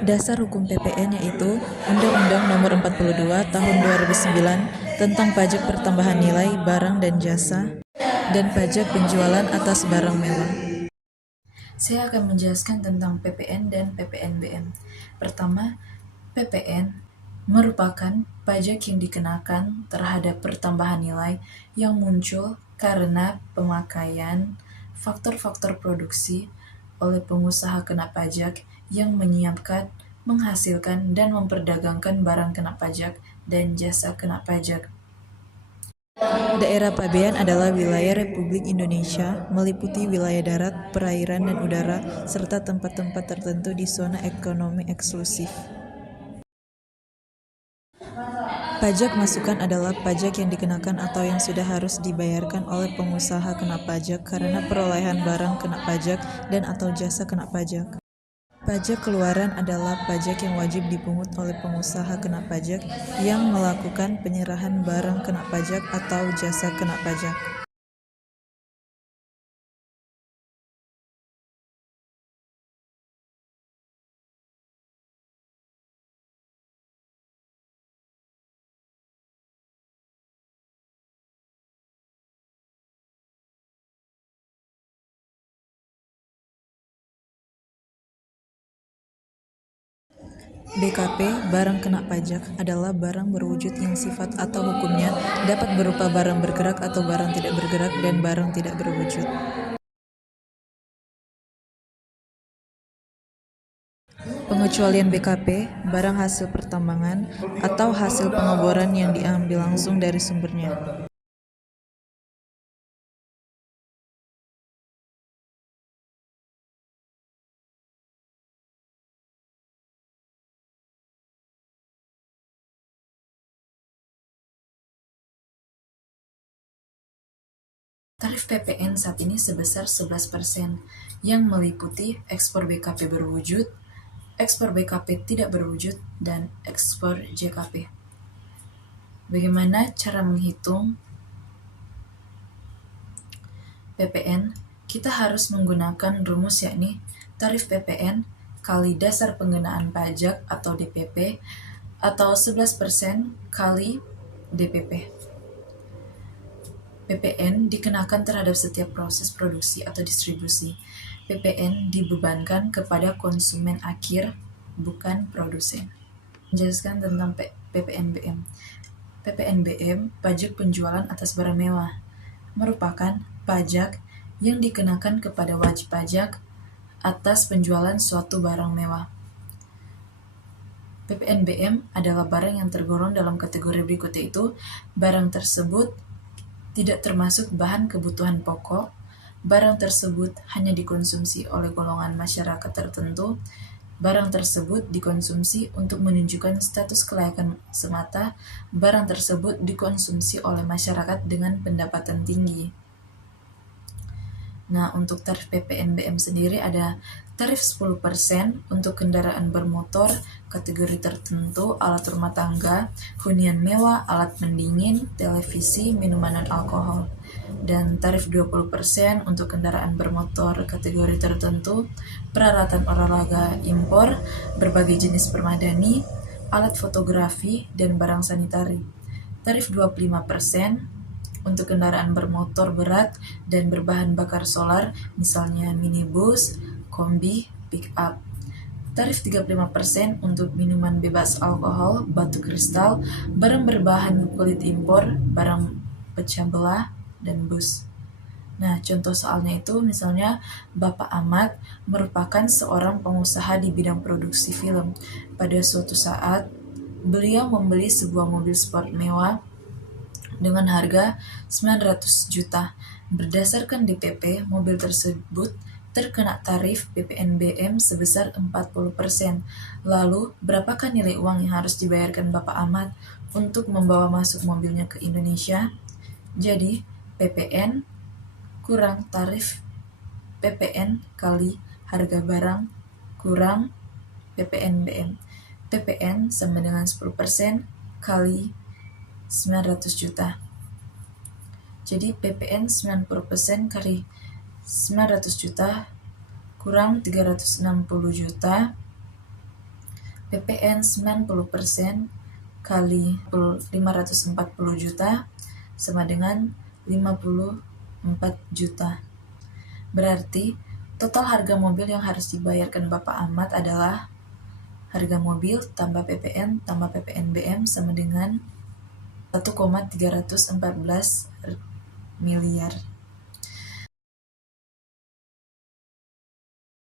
Dasar Hukum PPN yaitu Undang-Undang Nomor 42 Tahun 2009 tentang Pajak Pertambahan Nilai Barang dan Jasa dan Pajak Penjualan atas Barang Mewah. Saya akan menjelaskan tentang PPN dan PPNBM. Pertama, PPN merupakan pajak yang dikenakan terhadap pertambahan nilai yang muncul karena pemakaian faktor-faktor produksi oleh pengusaha kena pajak yang menyiapkan, menghasilkan, dan memperdagangkan barang kena pajak dan jasa kena pajak. Daerah pabean adalah wilayah Republik Indonesia, meliputi wilayah darat, perairan, dan udara, serta tempat-tempat tertentu di zona ekonomi eksklusif. Pajak masukan adalah pajak yang dikenakan atau yang sudah harus dibayarkan oleh pengusaha kena pajak karena perolehan barang kena pajak dan atau jasa kena pajak. Pajak keluaran adalah pajak yang wajib dipungut oleh pengusaha kena pajak yang melakukan penyerahan barang kena pajak atau jasa kena pajak. BKP, barang kena pajak, adalah barang berwujud yang sifat atau hukumnya dapat berupa barang bergerak atau barang tidak bergerak dan barang tidak berwujud. Pengecualian BKP, barang hasil pertambangan atau hasil pengeboran yang diambil langsung dari sumbernya. Tarif PPN saat ini sebesar 11%, yang meliputi ekspor BKP berwujud, ekspor BKP tidak berwujud, dan ekspor JKP. Bagaimana cara menghitung PPN? Kita harus menggunakan rumus yakni tarif PPN kali dasar pengenaan pajak atau DPP atau 11% kali DPP. PPN dikenakan terhadap setiap proses produksi atau distribusi. PPN dibebankan kepada konsumen akhir, bukan produsen. Menjelaskan tentang PPNBM. PPNBM, pajak penjualan atas barang mewah, merupakan pajak yang dikenakan kepada wajib pajak atas penjualan suatu barang mewah. PPNBM adalah barang yang tergolong dalam kategori berikut, yaitu barang tersebut tidak termasuk bahan kebutuhan pokok, barang tersebut hanya dikonsumsi oleh golongan masyarakat tertentu, barang tersebut dikonsumsi untuk menunjukkan status kelayakan semata, barang tersebut dikonsumsi oleh masyarakat dengan pendapatan tinggi. Nah, untuk tarif PPNBM sendiri ada tarif 10% untuk kendaraan bermotor, kategori tertentu, alat rumah tangga, hunian mewah, alat pendingin, televisi, minuman dan alkohol. Dan tarif 20% untuk kendaraan bermotor kategori tertentu, peralatan olahraga impor, berbagai jenis permadani, alat fotografi, dan barang sanitari. Tarif 25% untuk kendaraan bermotor berat dan berbahan bakar solar, misalnya minibus, kombi, pick-up. Tarif 35% untuk minuman bebas alkohol, batu kristal, barang berbahan kulit impor, barang pecah belah, dan bus. Nah, contoh soalnya itu misalnya Bapak Ahmad merupakan seorang pengusaha di bidang produksi film. Pada suatu saat, beliau membeli sebuah mobil sport mewah dengan harga 900 juta. Berdasarkan DPP, mobil tersebut terkena tarif PPNBM sebesar 40%. Lalu, berapakah nilai uang yang harus dibayarkan Bapak Ahmad untuk membawa masuk mobilnya ke Indonesia? Jadi, PPN kurang tarif PPN kali harga barang kurang PPNBM. PPN sama dengan 10% kali 900 juta. Jadi PPN 90% kali 900 juta kurang 360 juta PPN 90% kali 540 juta sama dengan 54 juta. Berarti total harga mobil yang harus dibayarkan Bapak Ahmad adalah harga mobil tambah PPN tambah PPNBM sama dengan 1,314 miliar.